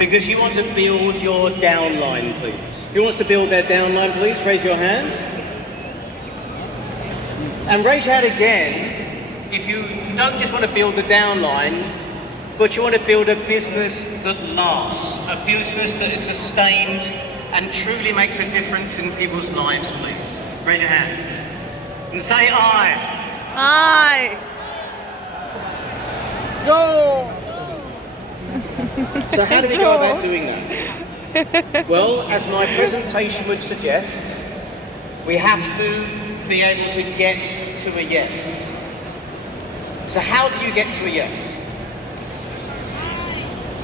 Because you want to build your downline, please. Who wants to build their downline, please? Raise your hand. And raise your hand again if you don't just want to build the downline, but you want to build a business that lasts, a business that is sustained and truly makes a difference in people's lives, please. Raise your hands. And say aye. Aye. Go! So how do we go about doing that? Well, as my presentation would suggest, we have to be able to get to a yes. So how do you get to a yes?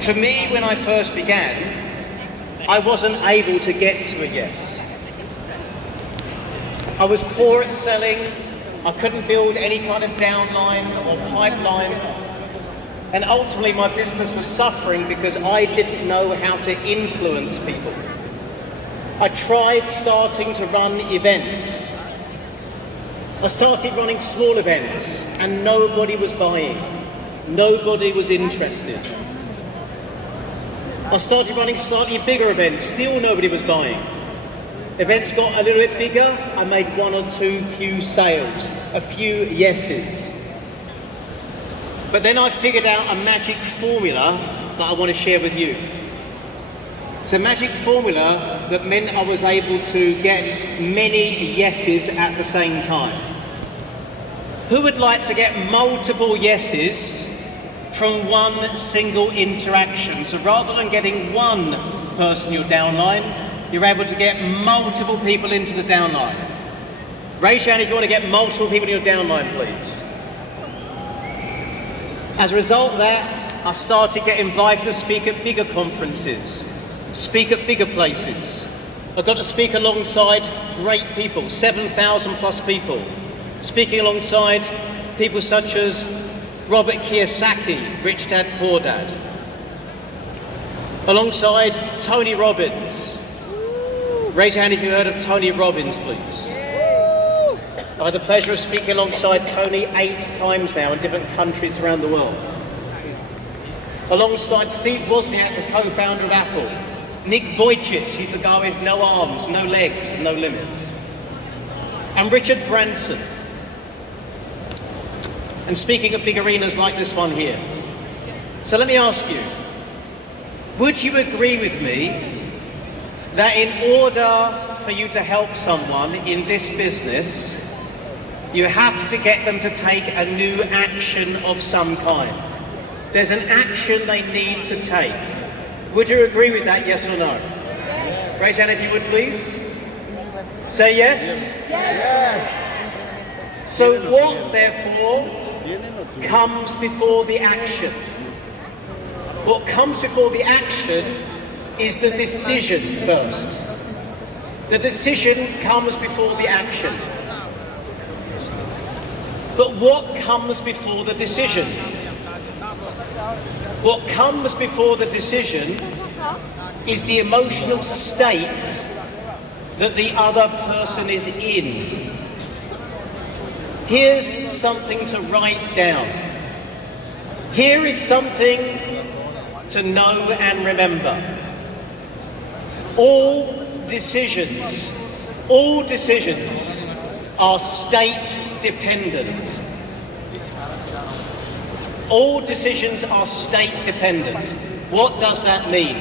For me, when I first began, I wasn't able to get to a yes. I was poor at selling, I couldn't build any kind of downline or pipeline, and ultimately my business was suffering because I didn't know how to influence people. I tried starting to run events. I started running small events and nobody was buying. Nobody was interested. I started running slightly bigger events, still nobody was buying. Events got a little bit bigger, I made one or two few sales, a few yeses. But then I figured out a magic formula that I want to share with you. It's a magic formula that meant I was able to get many yeses at the same time. Who would like to get multiple yeses from one single interaction? So rather than getting one person in your downline, you're able to get multiple people into the downline. Raise your hand if you want to get multiple people in your downline, please. As a result of that, I started getting invited to speak at bigger conferences, speak at bigger places. I got to speak alongside great people, 7,000 plus people, speaking alongside people such as Robert Kiyosaki, Rich Dad, Poor Dad, alongside Tony Robbins. Raise your hand if you've heard of Tony Robbins, please. I had the pleasure of speaking alongside Tony 8 times now in different countries around the world. Alongside Steve Wozniak, the co-founder of Apple. Nick Vujicic, he's the guy with no arms, no legs, and no limits. And Richard Branson. And speaking at big arenas like this one here. So let me ask you, would you agree with me that in order for you to help someone in this business, you have to get them to take a new action of some kind? There's an action they need to take. Would you agree with that, yes or no? Yes. Raise your hand if you would, please. Say yes? Yes. So what, therefore, comes before the action? What comes before the action is the decision first. The decision comes before the action. But what comes before the decision? What comes before the decision is the emotional state that the other person is in. Here's something to write down. Here is something to know and remember. All decisions are state dependent. All decisions are state dependent. What does that mean?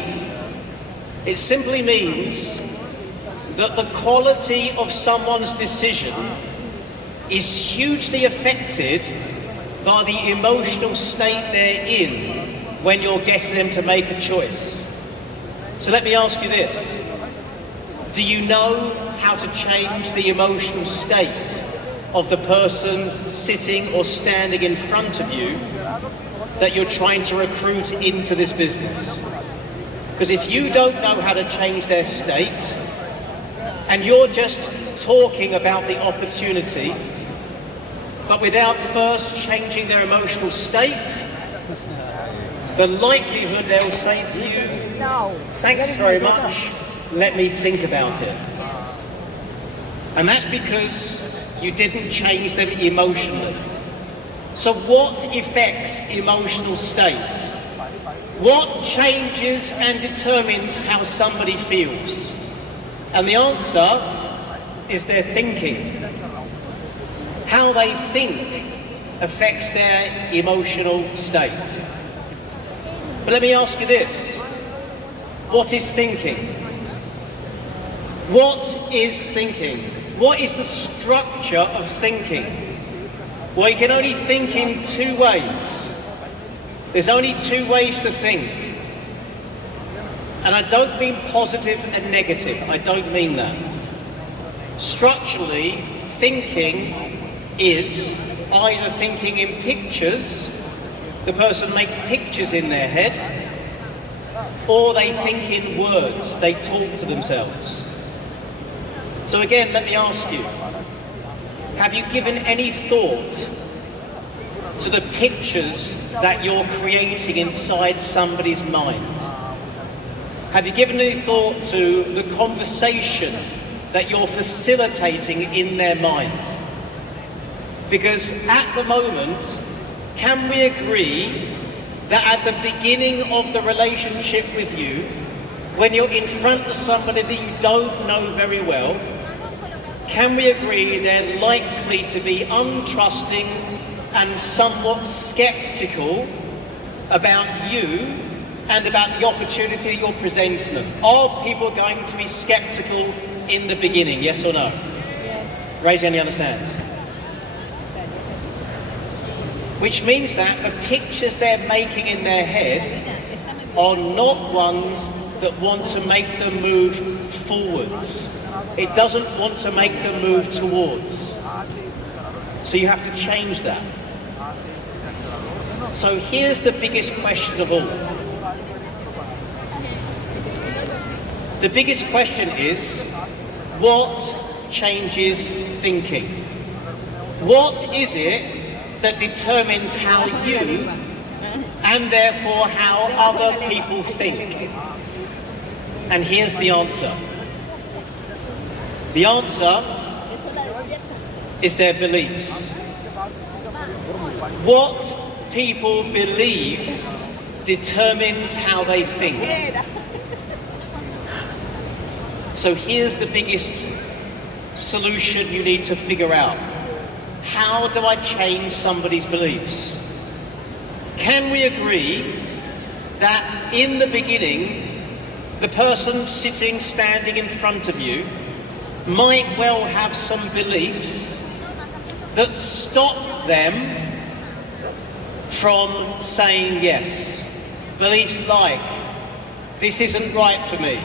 It simply means that the quality of someone's decision is hugely affected by the emotional state they're in when you're getting them to make a choice. So let me ask you this. Do you know how to change the emotional state of the person sitting or standing in front of you that you're trying to recruit into this business? Because if you don't know how to change their state and you're just talking about the opportunity, but without first changing their emotional state, the likelihood they'll say to you, "No, thanks very much, let me think about it." And that's because you didn't change them emotionally. So what affects emotional state? What changes and determines how somebody feels? And the answer is their thinking. How they think affects their emotional state. But let me ask you this. What is thinking? What is thinking? What is the structure of thinking? Well, you can only think in two ways. There's only two ways to think. And I don't mean positive and negative. I don't mean that. Structurally, thinking is either thinking in pictures, the person makes pictures in their head, or they think in words, they talk to themselves. So again, let me ask you, have you given any thought to the pictures that you're creating inside somebody's mind? Have you given any thought to the conversation that you're facilitating in their mind? Because at the moment, can we agree that at the beginning of the relationship with you, when you're in front of somebody that you don't know very well, can we agree they're likely to be untrusting and somewhat skeptical about you and about the opportunity that you're presenting them? Are people going to be skeptical in the beginning, yes or no? Yes. Raise your hand, you understand? Which means that the pictures they're making in their head are not ones that want to make them move forwards. It doesn't want to make them move towards. So you have to change that. So here's the biggest question of all. The biggest question is, what changes thinking? What is it that determines how you, and therefore how other people think? And here's the answer. The answer is their beliefs. What people believe determines how they think. So here's the biggest solution you need to figure out. How do I change somebody's beliefs? Can we agree that in the beginning, the person standing in front of you might well have some beliefs that stop them from saying yes? Beliefs like, this isn't right for me.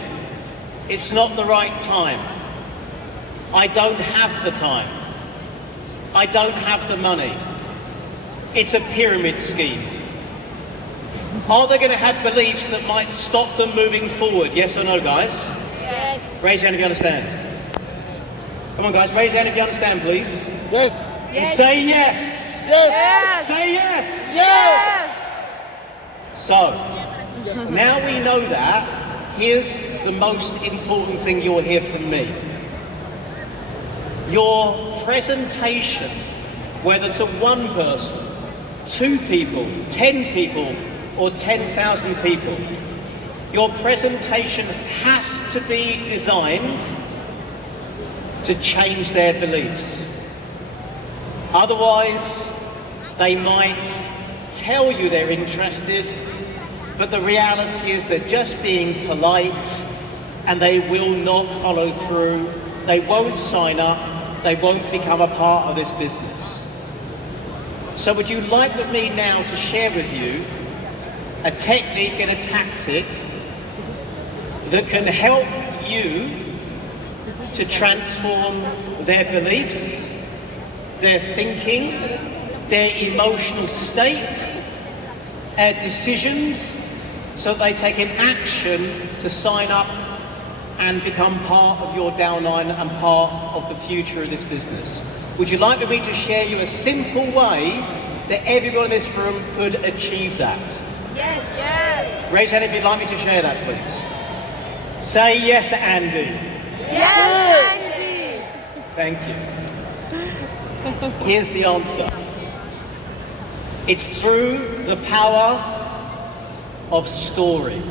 It's not the right time. I don't have the time. I don't have the money. It's a pyramid scheme. Are they going to have beliefs that might stop them moving forward? Yes or no, guys? Yes. Raise your hand if you understand. Come on, guys, raise your hand if you understand, please. Yes. Yes. Say yes. Yes. Say yes. Yes. So, now we know that, here's the most important thing you'll hear from me. Your presentation, whether to one person, 2 people, 10 people, or 10,000 people, your presentation has to be designed to change their beliefs. Otherwise, they might tell you they're interested, but the reality is they're just being polite and they will not follow through. They won't sign up. They won't become a part of this business. So would you like with me now to share with you a technique and a tactic that can help you to transform their beliefs, their thinking, their emotional state, their decisions, so they take an action to sign up and become part of your downline and part of the future of this business. Would you like me to share you a simple way that everyone in this room could achieve that? Yes. Yes. Raise your hand if you'd like me to share that, please. Say yes, Andy. Yes, Andy. Thank you. Here's the answer. It's through the power of story.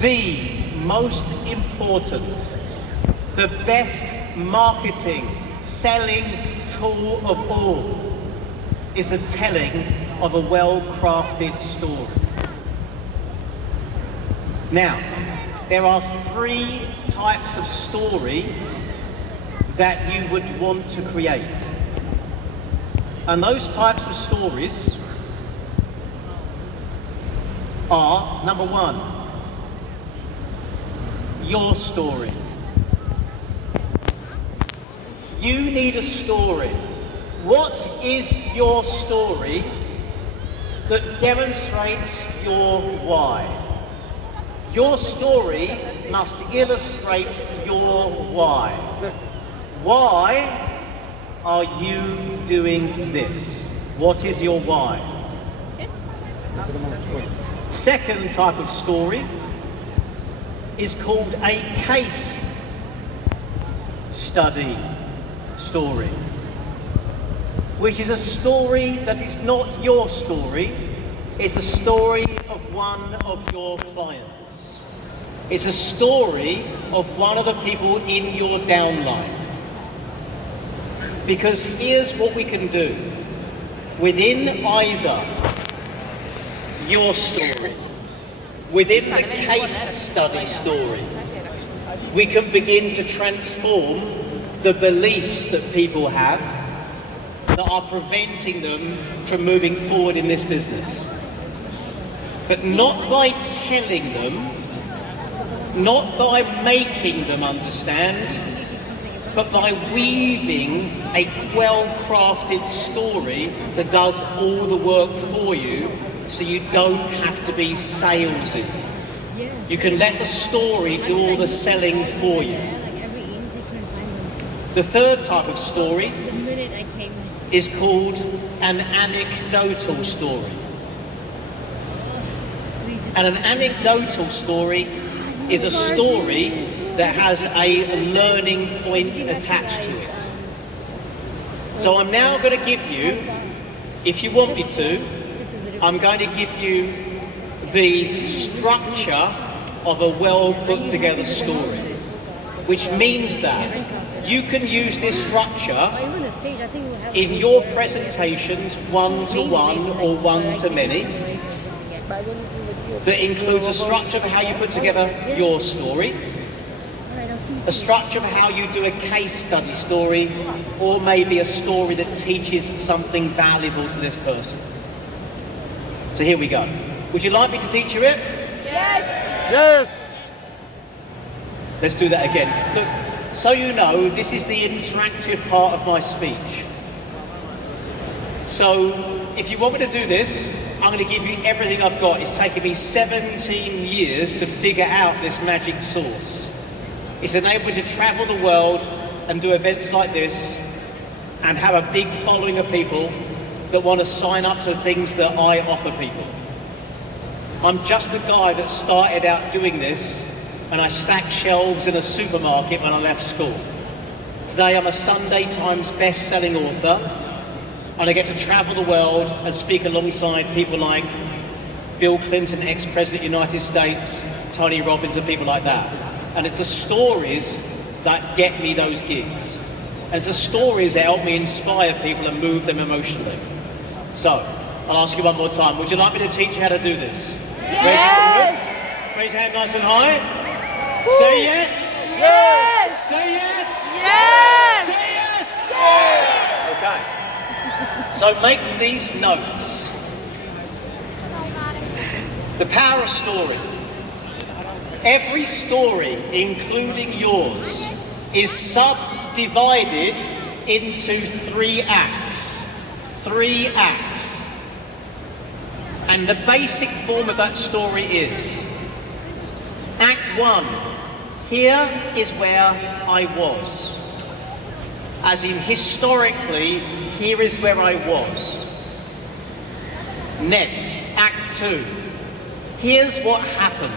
The most important, the best marketing, selling tool of all is the telling of a well-crafted story. Now, there are 3 types of story that you would want to create. And those types of stories are, number 1, your story. You need a story. What is your story that demonstrates your why? Your story must illustrate your why. Why are you doing this? What is your why? Second type of story is called a case study story, which is a story that is not your story, it's a story of one of your clients. It's a story of one of the people in your downline. Because here's what we can do. Within either your story, within the case study story, we can begin to transform the beliefs that people have that are preventing them from moving forward in this business. But not by telling them, not by making them understand, but by weaving a well-crafted story that does all the work for you, so you don't have to be salesy. You can let the story do all the selling for you. The third type of story is called an anecdotal story. And an anecdotal story is a story that has a learning point attached to it. So I'm now going to give you, if you want me to, I'm going to give you the structure of a well put together story, which means that you can use this structure in your presentations one-to-one or one-to-many. That includes a structure for how you put together your story, a structure for how you do a case study story, or maybe a story that teaches something valuable to this person. So here we go. Would you like me to teach you it? Yes! Yes! Let's do that again. Look, so you know, this is the interactive part of my speech. So if you want me to do this, I'm going to give you everything I've got. It's taken me 17 years to figure out this magic sauce. It's enabled me to travel the world and do events like this and have a big following of people that want to sign up to things that I offer people. I'm just a guy that started out doing this and I stacked shelves in a supermarket when I left school. Today I'm a Sunday Times best-selling author, and I get to travel the world and speak alongside people like Bill Clinton, ex-president of the United States, Tony Robbins, and people like that. And it's the stories that get me those gigs. And it's the stories that help me inspire people and move them emotionally. So, I'll ask you one more time. Would you like me to teach you how to do this? Yes! Raise your hand nice and high. Say yes! Yes! Say yes! Yes! Say yes! Yes! Okay. So make these notes. The power of story. Every story, including yours, is subdivided into 3 acts. 3 acts. And the basic form of that story is Act 1. Here is where I was. As in, historically, here is where I was. Next, Act 2. Here's what happened.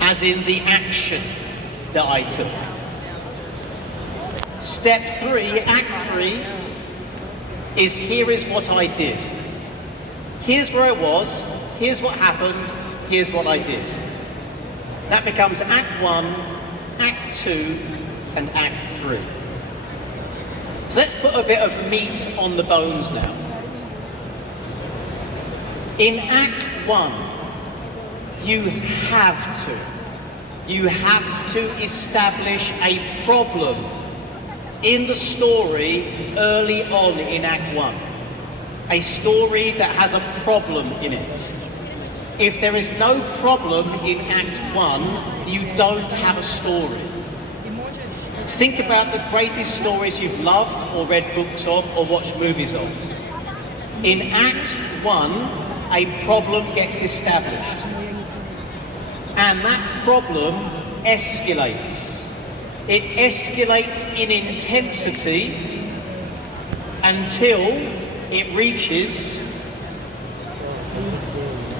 As in, the action that I took. Step 3, Act 3, is here is what I did. Here's where I was, here's what happened, here's what I did. That becomes Act 1, Act 2, and Act 3. So let's put a bit of meat on the bones now. In Act 1, you have to establish a problem in the story early on in Act 1. A story that has a problem in it. If there is no problem in Act 1, you don't have a story. Think about the greatest stories you've loved or read books of or watched movies of. In Act 1, a problem gets established. And that problem escalates. It escalates in intensity until it reaches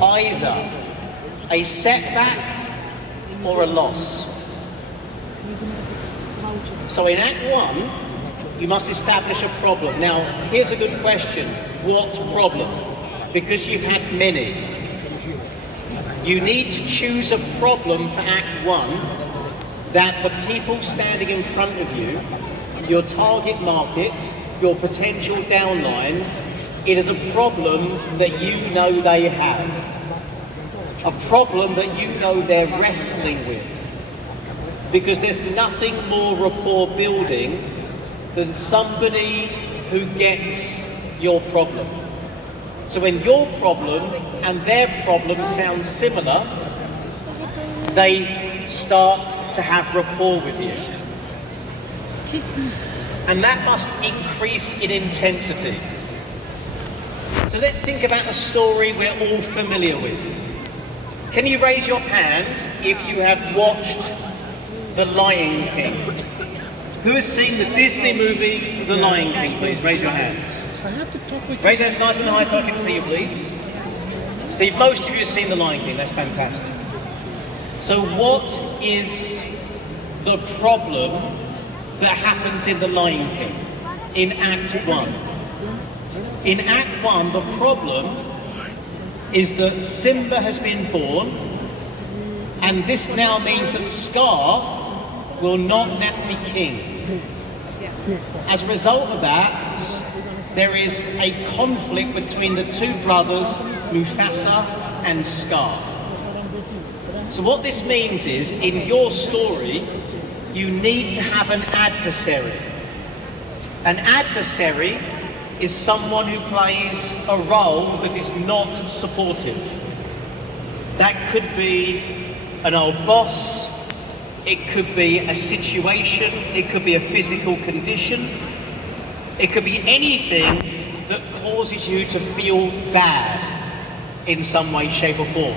either a setback or a loss. So in Act 1, you must establish a problem. Now, here's a good question. What problem? Because you've had many. You need to choose a problem for Act 1 that the people standing in front of you, your target market, your potential downline, it is a problem that you know they have. A problem that you know they're wrestling with. Because there's nothing more rapport building than somebody who gets your problem. So when your problem and their problem sound similar, they start to have rapport with you. And that must increase in intensity. So let's think about a story we're all familiar with. Can you raise your hand if you have watched The Lion King? Who has seen the Disney movie The Lion King, please? Raise your hands. Raise your hands nice and high so I can see you, please. See, most of you have seen The Lion King. That's fantastic. So what is the problem that happens in The Lion King in Act 1? In Act 1, the problem is that Simba has been born, and this now means that Scar will not now be king. As a result of that, there is a conflict between the two brothers, Mufasa and Scar. So what this means is, in your story, you need to have an adversary. An adversary is someone who plays a role that is not supportive. That could be an old boss, it could be a situation, it could be a physical condition, it could be anything that causes you to feel bad in some way, shape or form.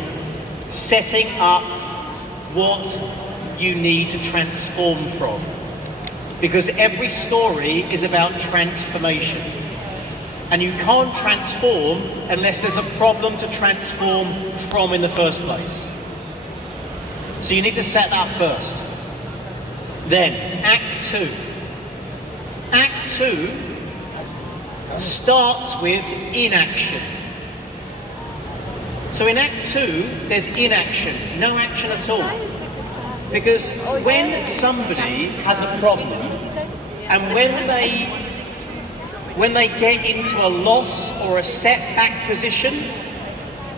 Setting up what you need to transform from. Because every story is about transformation. And you can't transform unless there's a problem to transform from in the first place. So you need to set that first. Then, Act 2. Act 2 starts with inaction. So in Act 2, there's inaction, no action at all. Because when somebody has a problem, and when they get into a loss or a setback position,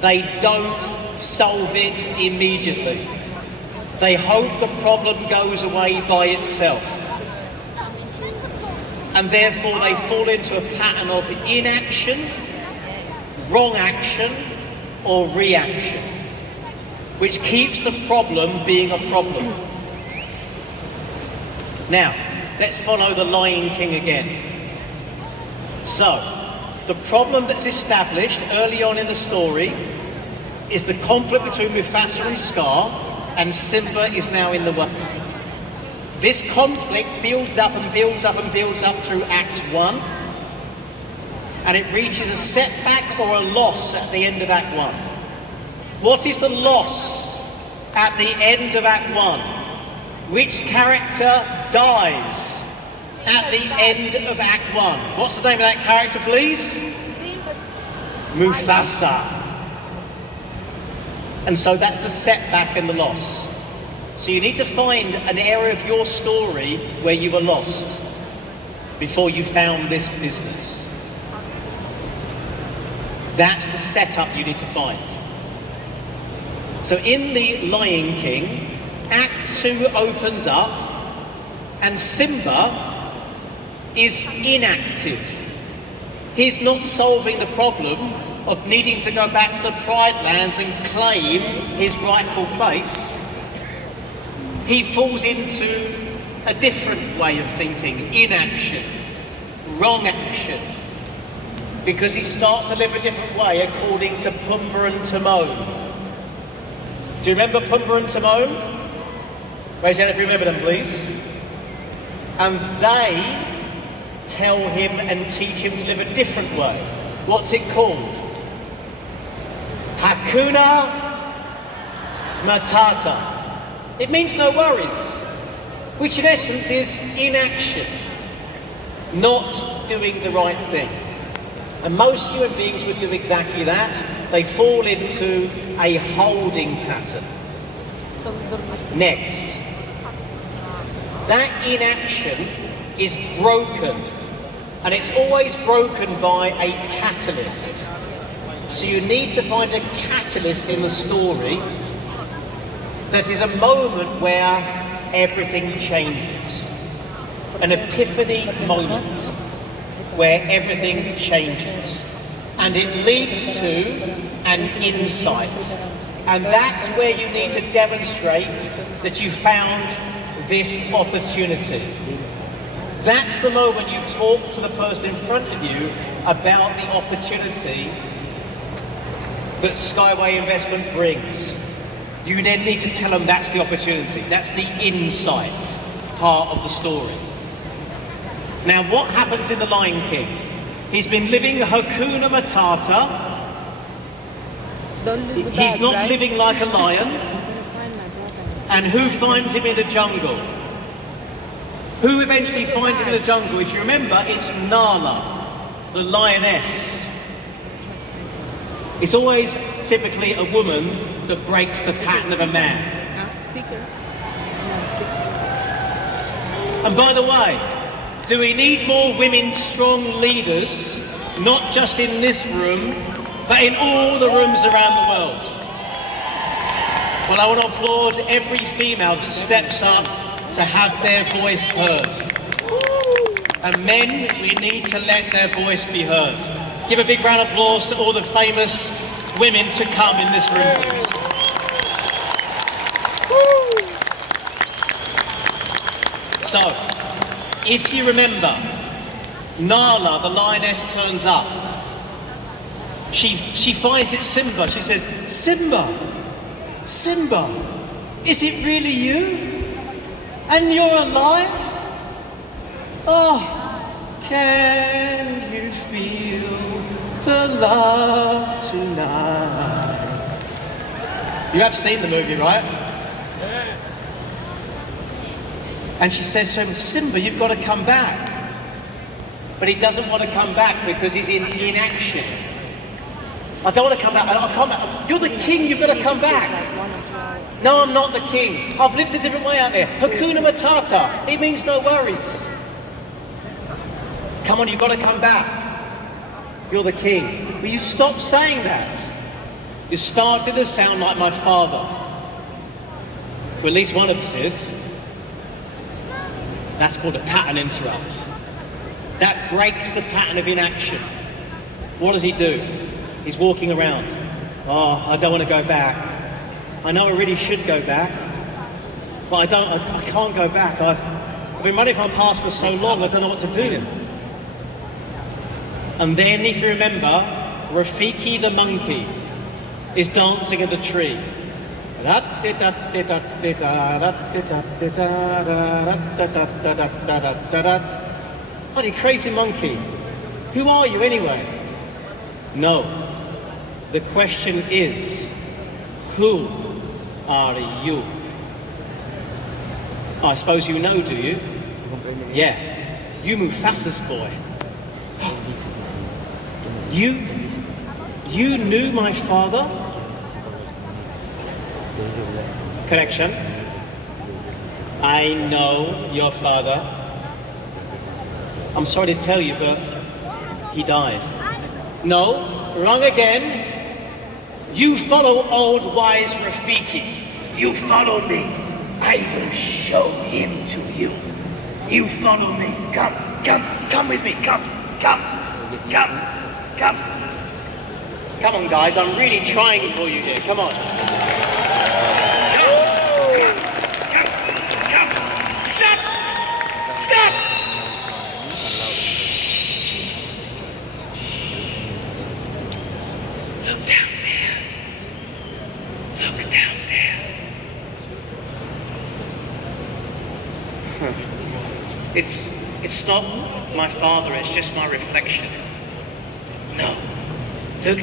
they don't solve it immediately. They hope the problem goes away by itself. And therefore they fall into a pattern of inaction, wrong action, or reaction, which keeps the problem being a problem. Now, let's follow the Lion King again. So, the problem that's established early on in the story is the conflict between Mufasa and Scar, and Simba is now in the way. This conflict builds up and builds up and builds up through Act 1, and it reaches a setback or a loss at the end of Act 1. What is the loss at the end of Act 1? Which character dies at the end of Act 1? What's the name of that character, please? Mufasa. And so that's the setback and the loss. So you need to find an area of your story where you were lost before you found this business. That's the setup you need to find. So in The Lion King, Act 2 opens up and Simba is inactive. He's not solving the problem of needing to go back to the Pride Lands and claim his rightful place. He falls into a different way of thinking, inaction, wrong action, because he starts to live a different way according to Pumbaa and Timon. Do you remember Pumbaa and Timon? Raise your hand if you remember them, please. And they tell him and teach him to live a different way. What's it called? Hakuna Matata. It means no worries, which in essence is inaction, not doing the right thing. And most human beings would do exactly that. They fall into a holding pattern. Next, that inaction is broken, and it's always broken by a catalyst. So you need to find a catalyst in the story that is a moment where everything changes. An epiphany moment where everything changes. And it leads to an insight. And that's where you need to demonstrate that you found this opportunity. That's the moment you talk to the person in front of you about the opportunity that Skyway Investment brings. You then need to tell them that's the opportunity. That's the insight part of the story. Now, what happens in The Lion King? He's been living Hakuna Matata. He's not living like a lion. And who finds him in the jungle? Who eventually finds him in the jungle? If you remember, it's Nala, the lioness. It's always typically a woman that breaks the pattern of a man. And by the way, do we need more women strong leaders, not just in this room, but in all the rooms around the world? Well, I want to applaud every female that steps up to have their voice heard. And men, we need to let their voice be heard. Give a big round of applause to all the famous women to come in this room, please. So, if you remember, Nala, the lioness, turns up. She finds it's Simba. She says, Simba, Simba, is it really you? And you're alive? Oh, can you feel the love tonight? You have seen the movie, right? And she says to him, Simba, you've got to come back. But he doesn't want to come back because he's in inaction. I don't want to come back. I can't. You're the king, you've got to come back. No, I'm not the king. I've lived a different way out there. Hakuna Matata. It means no worries. Come on, you've got to come back. You're the king. Will you stop saying that? You started to sound like my father. Well, at least one of us is. That's called a pattern interrupt. That breaks the pattern of inaction. What does he do? He's walking around. Oh, I don't want to go back. I know I really should go back, but I can't go back. I've been running from my past for so long, I don't know what to do. And then, if you remember, Rafiki the monkey is dancing in the tree. Bloody crazy monkey. Who are you anyway? No. The question is, who are you? I suppose you know, do you? Yeah. You Mufasa's boy. You knew my father? Correction. I know your father. I'm sorry to tell you, but he died. No, wrong again. You follow old wise Rafiki. You follow me. I will show him to you. You follow me. Come with me. Come. Come on, guys. I'm really trying for you here. Come on. Come. Stop. Look down there. Look down there. It's not my father, it's just my reflection. No. Look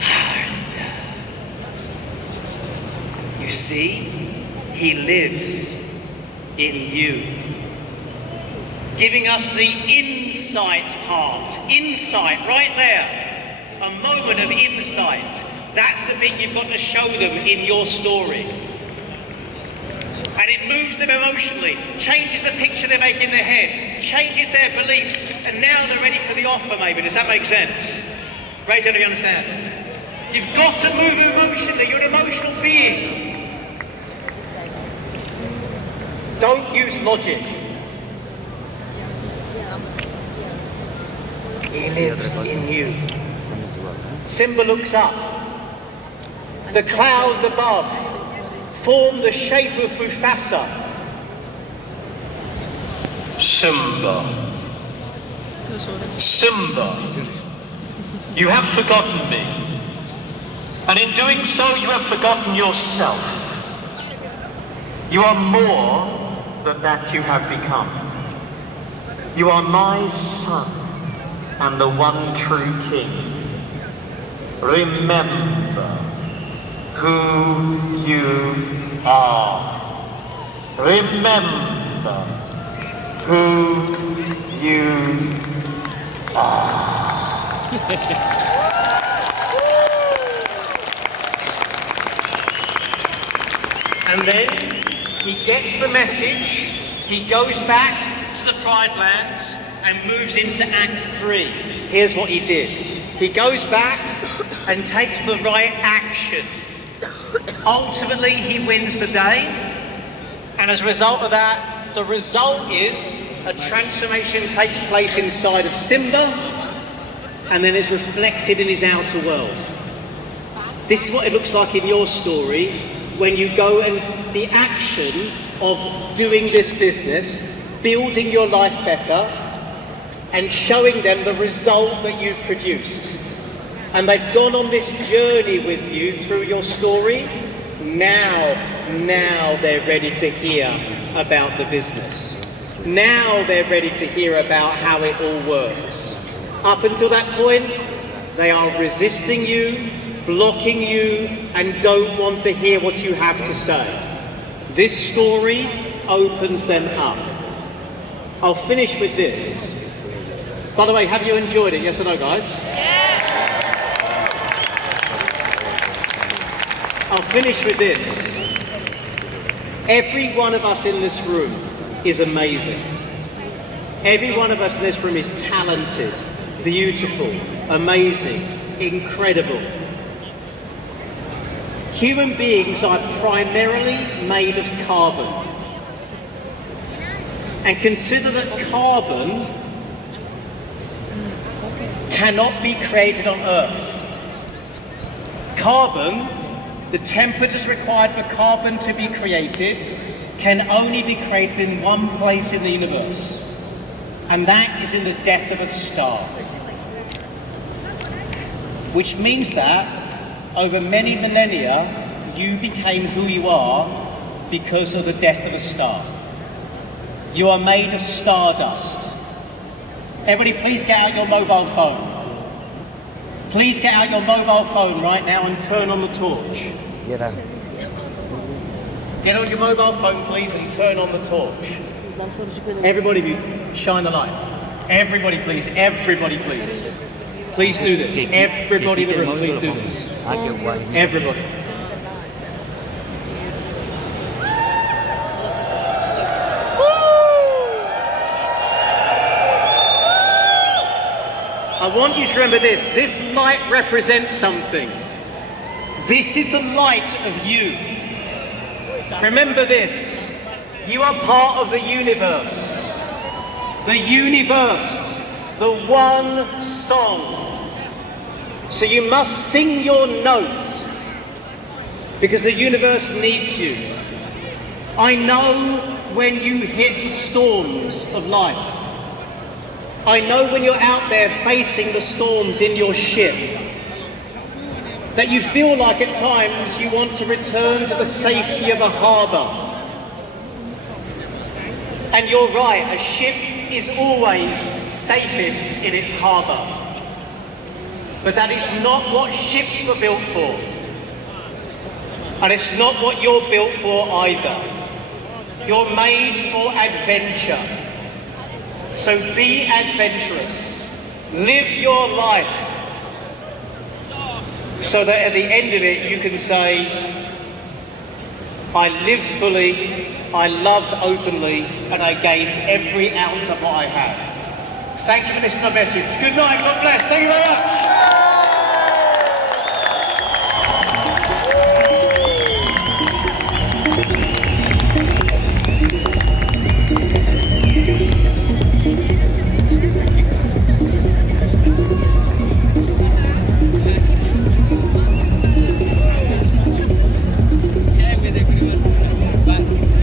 harder. You see, he lives in you. Giving us the insight part. Insight, right there. A moment of insight. That's the bit you've got to show them in your story. And it moves them emotionally, changes the picture they make in their head, changes their beliefs, and now they're ready for the offer maybe. Does that make sense? Raise it if you understand. You've got to move emotionally, you're an emotional being. Don't use logic. He lives in you. Simba looks up. The clouds above form the shape of Mufasa. Simba, you have forgotten me, and in doing so you have forgotten yourself. You are more than that you have become. You are my son and the one true king. Remember who you are. Remember who you are. And then he gets the message, he goes back to the Pride Lands and moves into Act 3. Here's what he did. He goes back and takes the right action. Ultimately, he wins the day, and as a result of that, the result is a transformation takes place inside of Simba, and then is reflected in his outer world. This is what it looks like in your story when you go and the action of doing this business, building your life better, and showing them the result that you've produced. And they've gone on this journey with you through your story. Now they're ready to hear about the business. Now they're ready to hear about how it all works. Up until that point, they are resisting you, blocking you, and don't want to hear what you have to say. This story opens them up. I'll finish with this. By the way, have you enjoyed it? Yes or no, guys? I'll finish with this. Every one of us in this room is amazing. Every one of us in this room is talented, beautiful, amazing, incredible. Human beings are primarily made of carbon. And consider that carbon cannot be created on Earth. Carbon, the temperatures required for carbon to be created, can only be created in one place in the universe, and that is in the death of a star. Which means that over many millennia, you became who you are because of the death of a star. You are made of stardust. Everybody, please get out your mobile phone. Please get out your mobile phone right now and turn on the torch. Get on your mobile phone, please, and turn on the torch. Everybody, shine the light. Everybody, please. Everybody, please. Please do this. Everybody in the room, please do this. Everybody. I want you to remember this. This light represents something. This is the light of you. Remember this. You are part of the universe. The universe. The one song. So you must sing your note because the universe needs you. I know when you hit the storms of life. I know when you're out there facing the storms in your ship, that you feel like at times you want to return to the safety of a harbour. And you're right, a ship is always safest in its harbour. But that is not what ships were built for. And it's not what you're built for either. You're made for adventure. So be adventurous. Live your life so that at the end of it you can say, I lived fully, I loved openly, and I gave every ounce of what I had. Thank you for listening to my message. Good night, God bless. Thank you very much.